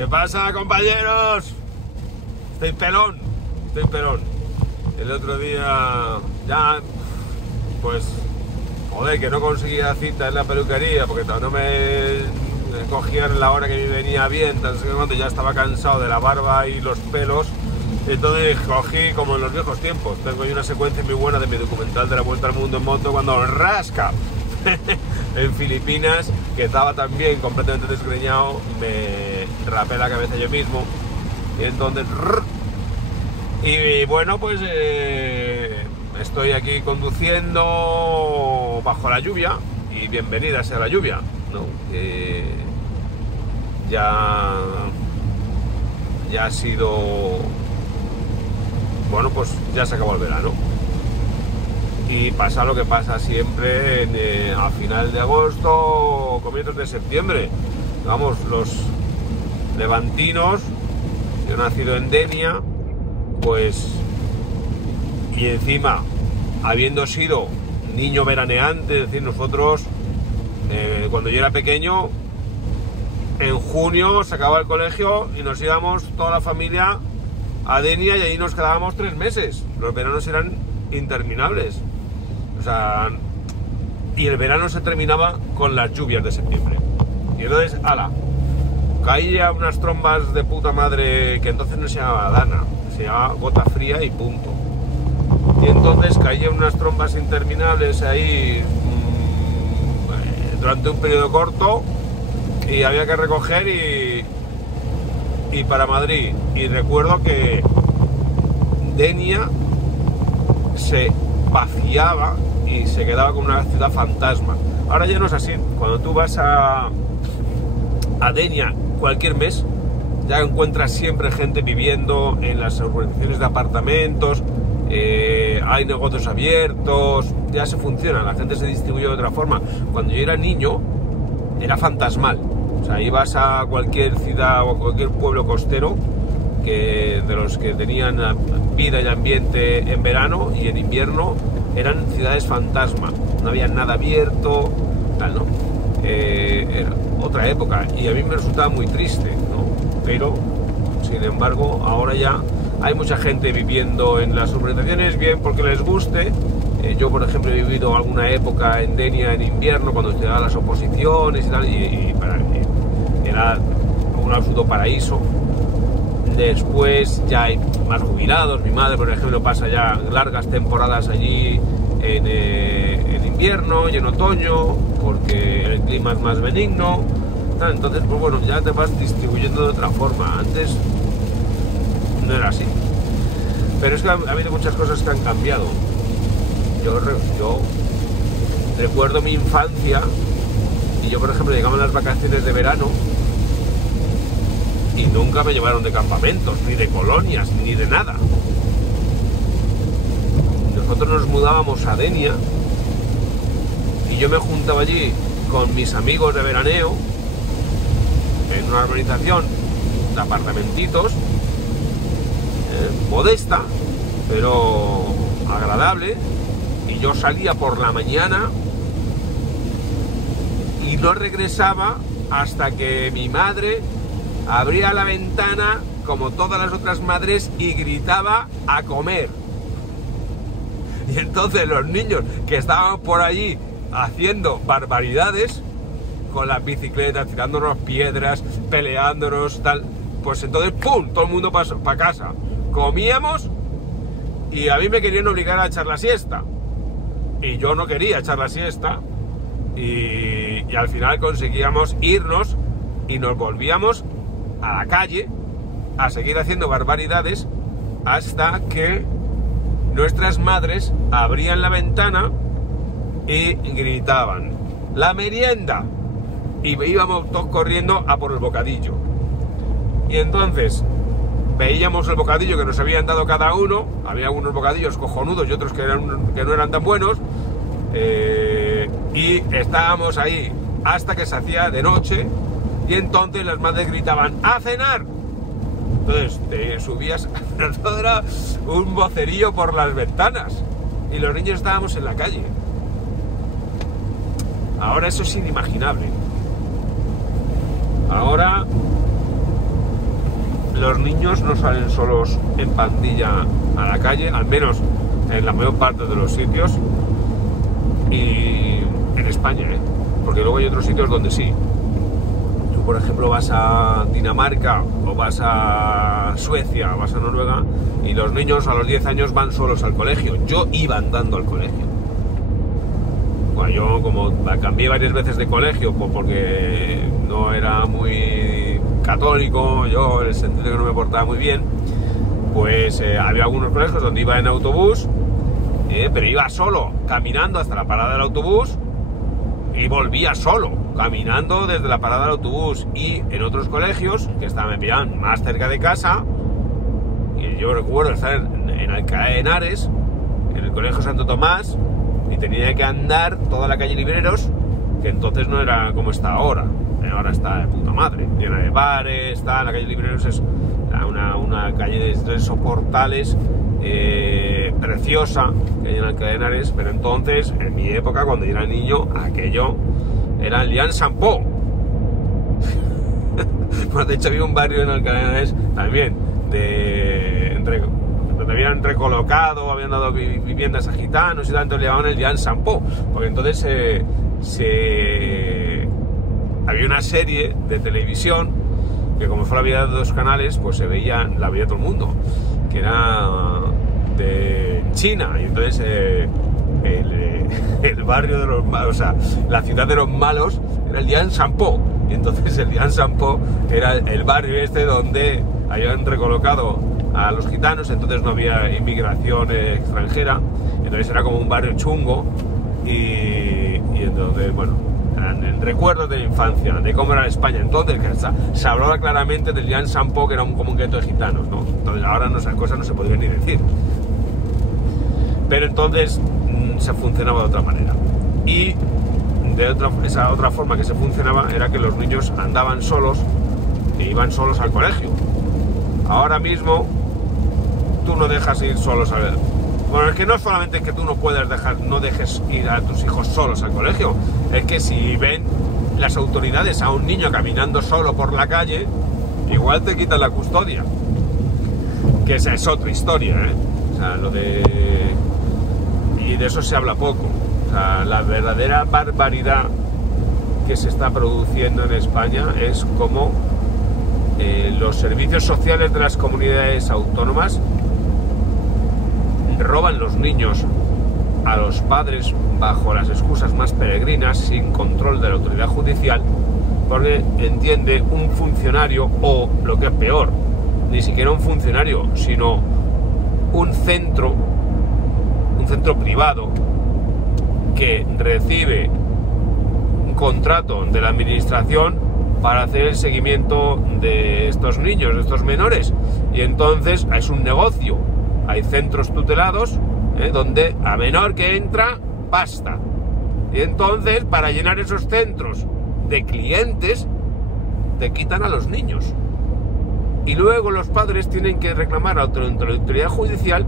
¿Qué pasa, compañeros? Estoy pelón. El otro día ya, pues, joder, que no conseguía cita en la peluquería porque no me cogían la hora que me venía bien, cuando ya estaba cansado de la barba y los pelos. Entonces cogí como en los viejos tiempos. Tengo ahí una secuencia muy buena de mi documental de la Vuelta al Mundo en moto cuando rasca en Filipinas, que estaba también completamente desgreñado, me rapé la cabeza yo mismo y entonces y bueno, pues estoy aquí conduciendo bajo la lluvia y bienvenida sea la lluvia, ¿no? Ya ha sido, bueno, pues ya se acabó el verano y pasa lo que pasa siempre a final de agosto o comienzos de septiembre. Vamos, los levantinos, yo he nacido en Denia, pues, y encima habiendo sido niño veraneante, es decir, nosotros cuando yo era pequeño, en junio se acababa el colegio y nos íbamos toda la familia a Denia y ahí nos quedábamos 3 meses. Los veranos eran interminables. O sea, y el verano se terminaba con las lluvias de septiembre. Y entonces, ala, caía unas trombas de puta madre que entonces no se llamaba Dana, se llamaba gota fría y punto. Y entonces caían unas trombas interminables ahí durante un periodo corto y había que recoger y para Madrid. Y recuerdo que Denia se vaciaba y se quedaba como una ciudad fantasma. Ahora ya no es así. Cuando tú vas a Denia cualquier mes, ya encuentras siempre gente viviendo en las urbanizaciones de apartamentos, hay negocios abiertos, ya se funciona, la gente se distribuye de otra forma. Cuando yo era niño era fantasmal. O sea, ibas a cualquier ciudad o cualquier pueblo costero de los que tenían vida y ambiente en verano, y en invierno eran ciudades fantasma, no había nada abierto, tal, ¿no? Era otra época y a mí me resultaba muy triste, ¿no? Pero, sin embargo, ahora ya hay mucha gente viviendo en las urbanizaciones, bien porque les guste. Yo, por ejemplo, he vivido alguna época en Denia en invierno, cuando llegaban las oposiciones y tal, y para mí era un absoluto paraíso. Después ya hay más jubilados. Mi madre, por ejemplo, pasa ya largas temporadas allí en invierno y en otoño, porque el clima es más benigno. Entonces, pues bueno, ya te vas distribuyendo de otra forma. Antes no era así. Pero es que ha habido muchas cosas que han cambiado. Yo recuerdo mi infancia y yo, por ejemplo, llegaban las vacaciones de verano y nunca me llevaron de campamentos, ni de colonias, ni de nada. Nosotros nos mudábamos a Denia y yo me juntaba allí con mis amigos de veraneo en una urbanización de apartamentitos, modesta, pero agradable, y yo salía por la mañana y no regresaba hasta que mi madre abría la ventana, como todas las otras madres, y gritaba a comer. Y entonces los niños que estaban por allí haciendo barbaridades con las bicicletas, tirándonos piedras, peleándonos, tal, pues entonces ¡pum!, todo el mundo para casa. Comíamos y a mí me querían obligar a echar la siesta y yo no quería echar la siesta, y al final conseguíamos irnos y nos volvíamos a la calle a seguir haciendo barbaridades hasta que nuestras madres abrían la ventana y gritaban ¡la merienda! Y íbamos todos corriendo a por el bocadillo. Y entonces veíamos el bocadillo que nos habían dado cada uno. Había algunos bocadillos cojonudos y otros que no eran tan buenos, y estábamos ahí hasta que se hacía de noche, y entonces las madres gritaban ¡a cenar! Entonces te subías, todo era un vocerío por las ventanas y los niños estábamos en la calle. Ahora eso es inimaginable. Ahora los niños no salen solos en pandilla a la calle, al menos en la mayor parte de los sitios, y en España, porque luego hay otros sitios donde sí. Tú, por ejemplo, vas a Dinamarca o vas a Suecia o vas a Noruega y los niños a los 10 años van solos al colegio. Yo iba andando al colegio. Bueno, yo como cambié varias veces de colegio porque no era muy católico, yo en el sentido de que no me portaba muy bien, pues había algunos colegios donde iba en autobús, pero iba solo, caminando hasta la parada del autobús y volvía solo, caminando desde la parada del autobús. Y en otros colegios que me pillaban más cerca de casa, y yo recuerdo estar en Alcalá de Henares, en el colegio Santo Tomás, y tenía que andar toda la calle Libreros, que entonces no era como está ahora. Ahora está de puta madre, llena de bares, está, la calle Libreros es una calle de 3 soportales preciosa que hay en Alcalá de Henares, pero entonces, en mi época, cuando yo era niño, aquello era el Lian Sampó. Bueno, de hecho había un barrio en Alcalá de Henares también, donde habían recolocado, habían dado viviendas a gitanos y tanto, le llamaban el Lian Sampó, porque entonces había una serie de televisión que, como fue la vida de 2 canales, pues la veía todo el mundo, que era de China, y entonces el barrio de los malos, o sea, la ciudad de los malos era el Lian Sampó, y entonces el Lian Sampó era el barrio este donde habían recolocado a los gitanos, entonces no había inmigración extranjera, entonces era como un barrio chungo, y entonces, bueno, eran recuerdos de la infancia, de cómo era España entonces, que se hablaba claramente del Lian Sampó, que era como un gueto de gitanos, ¿no? Entonces ahora esas cosas no se podrían ni decir. Pero entonces se funcionaba de otra manera. Y esa otra forma que se funcionaba era que los niños andaban solos e iban solos al colegio. Ahora mismo tú no dejas ir solos al colegio. Bueno, es que no es solamente que tú no dejes ir a tus hijos solos al colegio, es que si ven las autoridades a un niño caminando solo por la calle, igual te quitan la custodia. Que esa es otra historia, O sea, y de eso se habla poco. O sea, la verdadera barbaridad que se está produciendo en España es cómo los servicios sociales de las comunidades autónomas roban los niños a los padres bajo las excusas más peregrinas, sin control de la autoridad judicial, porque entiende un funcionario, o lo que es peor, ni siquiera un funcionario, sino un centro privado que recibe un contrato de la administración para hacer el seguimiento de estos niños, de estos menores, y entonces es un negocio. Hay centros tutelados donde a menor que entra, pasta. Y entonces, para llenar esos centros de clientes, te quitan a los niños. Y luego los padres tienen que reclamar ante la autoridad judicial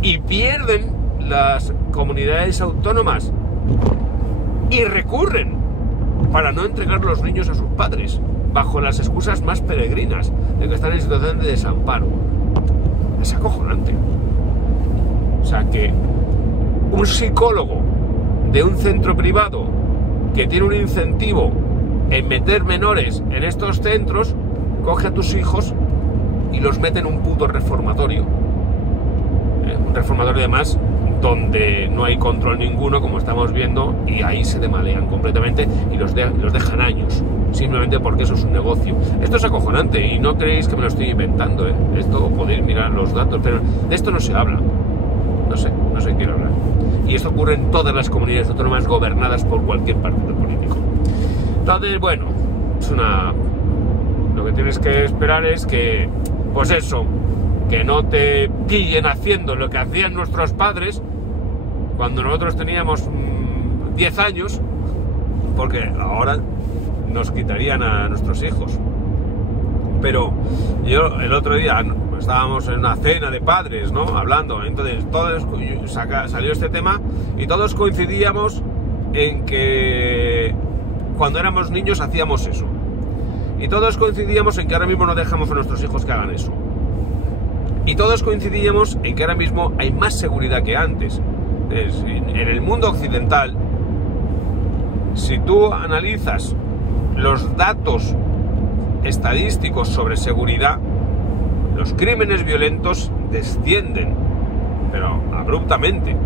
y pierden las comunidades autónomas y recurren para no entregar los niños a sus padres, bajo las excusas más peregrinas de que están en situación de desamparo. Es acojonante. O sea, que un psicólogo de un centro privado que tiene un incentivo en meter menores en estos centros, coge a tus hijos y los mete en un puto reformatorio. Un reformatorio, además, donde no hay control ninguno, como estamos viendo, y ahí se demalean completamente y los dejan años, simplemente porque eso es un negocio. Esto es acojonante y no creéis que me lo estoy inventando, Esto podéis mirar los datos, pero de esto no se habla. No sé quién hablar. Y esto ocurre en todas las comunidades autónomas gobernadas por cualquier partido político. Entonces, bueno, lo que tienes que esperar es que, pues eso, que no te pillen haciendo lo que hacían nuestros padres cuando nosotros teníamos 10 años, porque ahora nos quitarían a nuestros hijos. Pero yo el otro día estábamos en una cena de padres, ¿no? Hablando, entonces salió este tema y todos coincidíamos en que cuando éramos niños hacíamos eso. Y todos coincidíamos en que ahora mismo no dejamos a nuestros hijos que hagan eso. Y todos coincidíamos en que ahora mismo hay más seguridad que antes. En el mundo occidental, si tú analizas los datos estadísticos sobre seguridad, los crímenes violentos descienden, pero abruptamente.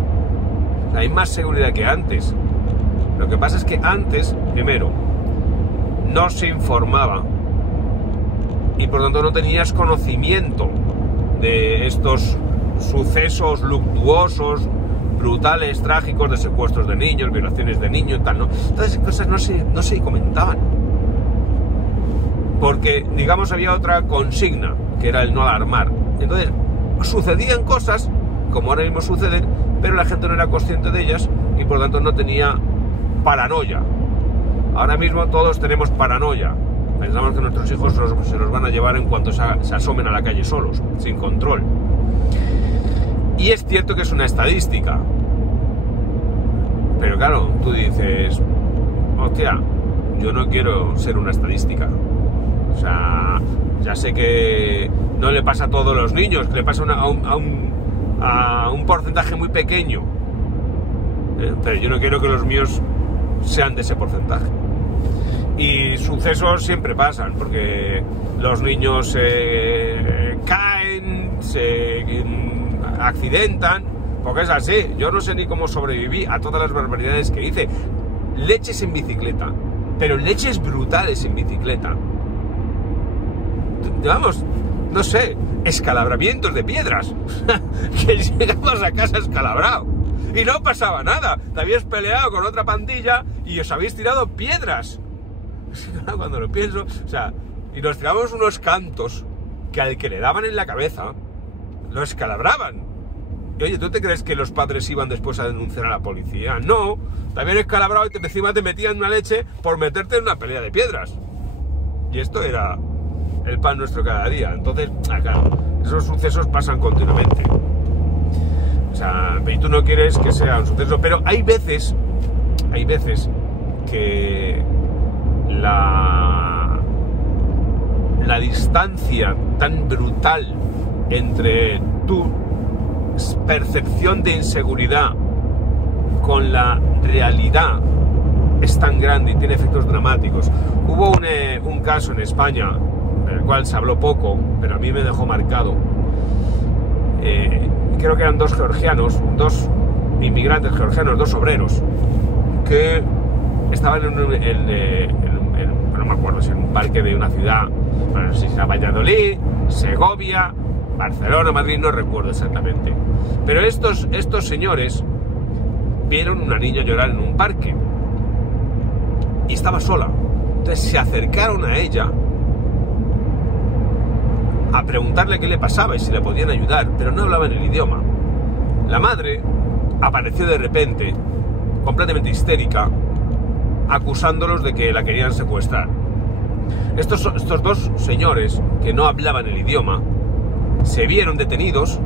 Hay más seguridad que antes. Lo que pasa es que antes, primero, no se informaba y por tanto no tenías conocimiento de estos sucesos luctuosos, brutales, trágicos, de secuestros de niños, violaciones de niños y tal, ¿no? Todas esas cosas no se comentaban. Porque, digamos, había otra consigna, que era el no alarmar. Entonces, sucedían cosas, como ahora mismo suceden, pero la gente no era consciente de ellas y por tanto no tenía paranoia. Ahora mismo todos tenemos paranoia. Pensamos que nuestros hijos se los van a llevar en cuanto se asomen a la calle solos, sin control. Y es cierto que es una estadística. Pero claro, tú dices, hostia, yo no quiero ser una estadística. O sea, ya sé que no le pasa a todos los niños, que le pasa a un porcentaje muy pequeño. Pero yo no quiero que los míos sean de ese porcentaje. Y sucesos siempre pasan, porque los niños caen, se accidentan, porque es así. Yo no sé ni cómo sobreviví a todas las barbaridades que hice. Leches en bicicleta, pero leches brutales en bicicleta. Vamos, no sé, escalabramientos de piedras. Que llegabas a casa escalabrado y no pasaba nada. Te habías peleado con otra pandilla y os habéis tirado piedras. Cuando lo pienso, o sea, y nos tiramos unos cantos que al que le daban en la cabeza lo escalabraban. Y oye, ¿tú te crees que los padres iban después a denunciar a la policía? No, también escalabrado y encima te metían una leche por meterte en una pelea de piedras. Y esto era el pan nuestro cada día. Entonces, claro, esos sucesos pasan continuamente. O sea, y tú no quieres que sea un suceso, pero hay veces que la distancia tan brutal entre tu percepción de inseguridad con la realidad es tan grande y tiene efectos dramáticos. Hubo un caso en España del cual se habló poco, pero a mí me dejó marcado. Creo que eran dos georgianos, dos inmigrantes georgianos, dos obreros, que estaban no me acuerdo si en un parque de una ciudad, bueno, no sé si era Valladolid, Segovia, Barcelona, Madrid, no recuerdo exactamente. Pero estos señores vieron una niña llorar en un parque y estaba sola. Entonces se acercaron a ella a preguntarle qué le pasaba y si le podían ayudar, pero no hablaban el idioma. La madre apareció de repente, completamente histérica, acusándolos de que la querían secuestrar. Estos dos señores, que no hablaban el idioma, se vieron detenidos,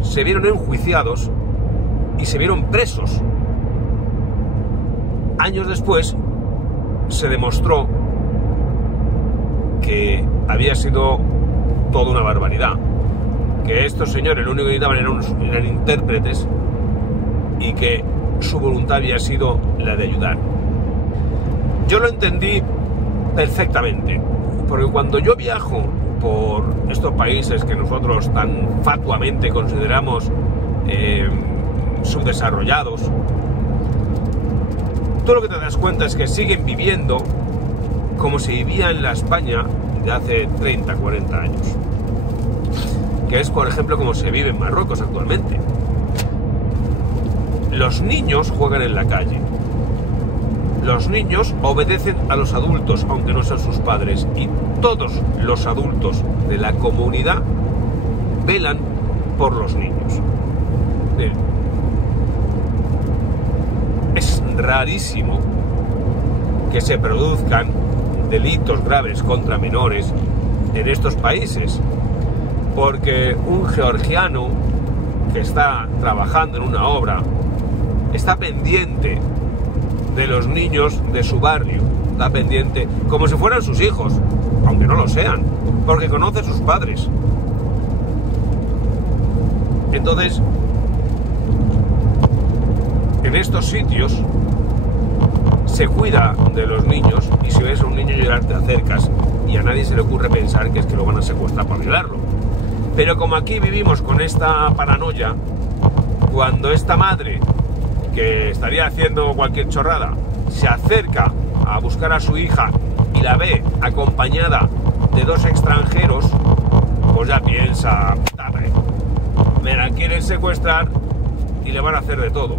se vieron enjuiciados y se vieron presos. Años después se demostró que había sido toda una barbaridad, que estos señores lo único que necesitaban eran intérpretes y que su voluntad había sido la de ayudar. Yo lo entendí perfectamente, porque cuando yo viajo por estos países que nosotros tan fatuamente consideramos subdesarrollados, tú lo que te das cuenta es que siguen viviendo como se vivía en la España de hace 30, 40 años, que es, por ejemplo, como se vive en Marruecos actualmente. Los niños juegan en la calle. Los niños obedecen a los adultos, aunque no sean sus padres, y todos los adultos de la comunidad velan por los niños. Es rarísimo que se produzcan delitos graves contra menores en estos países, porque un georgiano que está trabajando en una obra está pendiente de los niños de su barrio, está pendiente como si fueran sus hijos. aunque no lo sean, porque conoce a sus padres. Entonces, en estos sitios se cuida de los niños, y si ves a un niño llorar te acercas, y a nadie se le ocurre pensar que es que lo van a secuestrar para violarlo. Pero como aquí vivimos con esta paranoia, cuando esta madre, que estaría haciendo cualquier chorrada, se acerca a buscar a su hija y la ve acompañada de dos extranjeros, pues ya piensa, me la quieren secuestrar y le van a hacer de todo.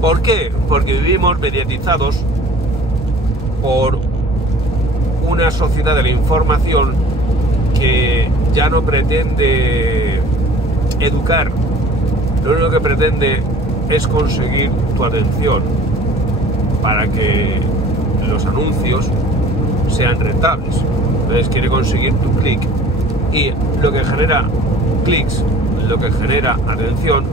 ¿Por qué? Porque vivimos mediatizados por una sociedad de la información que ya no pretende educar, lo único que pretende es conseguir tu atención para que los anuncios sean rentables. Entonces quiere conseguir tu clic, y lo que genera clics, lo que genera atención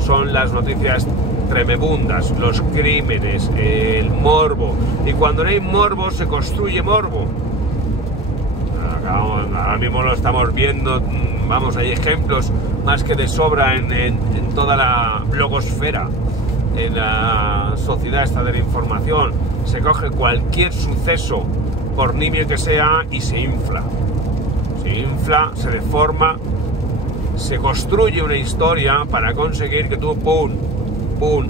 son las noticias tremebundas, los crímenes, el morbo, y cuando no hay morbo se construye morbo. Ahora mismo lo estamos viendo, vamos, hay ejemplos más que de sobra en toda la blogosfera, en la sociedad esta de la información. Se coge cualquier suceso, por nimio que sea, y se infla, se deforma, se construye una historia para conseguir que tú, pum,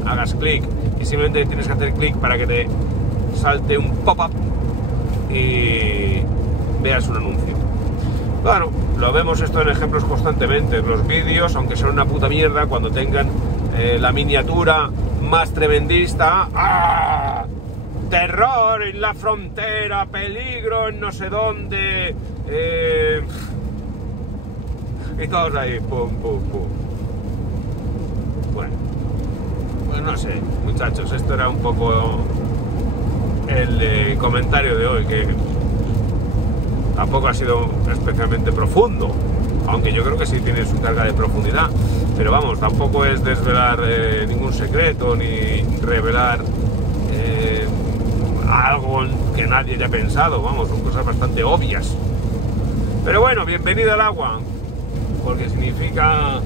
hagas clic, y simplemente tienes que hacer clic para que te salte un pop-up y veas un anuncio. Bueno, lo vemos esto en ejemplos constantemente. Los vídeos, aunque sean una puta mierda, cuando tengan la miniatura más tremendista, ¡ah!, terror en la frontera, peligro en no sé dónde, y todos ahí, pum. Bueno, pues no sé, muchachos, esto era un poco el comentario de hoy, que tampoco ha sido especialmente profundo, aunque yo creo que sí tiene su carga de profundidad, pero vamos, tampoco es desvelar ningún secreto ni revelar algo que nadie haya pensado, vamos, son cosas bastante obvias. Pero bueno, bienvenido al agua, porque significa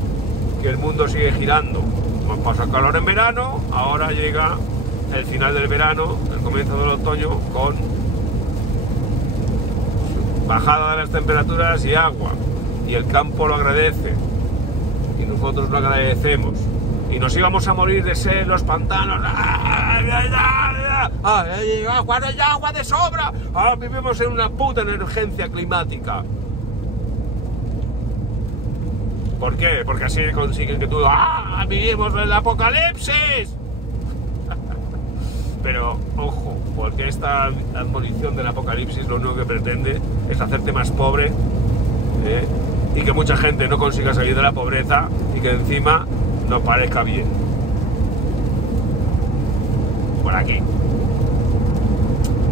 que el mundo sigue girando. Hemos pasado calor en verano, ahora llega el final del verano, el comienzo del otoño, con bajada de las temperaturas y agua, y el campo lo agradece, y nosotros lo agradecemos, y nos íbamos a morir de sed en los pantanos. Cuando hay agua de sobra, ahora vivimos en una puta emergencia climática. ¿Por qué? Porque así consiguen que tú vivimos en el apocalipsis. Pero ojo, porque esta admonición del apocalipsis lo único que pretende es hacerte más pobre, y que mucha gente no consiga salir de la pobreza, y que encima nos parezca bien. Por aquí.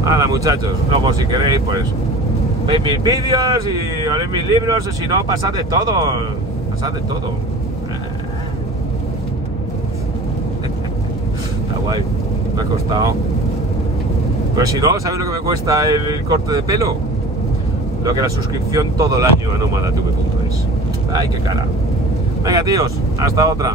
Nada, muchachos, luego si queréis pues veis mis vídeos y oléis mis libros, y si no, pasad de todo. Está guay, me ha costado. Pues si no, ¿sabes lo que me cuesta el corte de pelo? Lo que la suscripción todo el año a nomadatv.es. Ay, qué cara. Venga, tíos, hasta otra.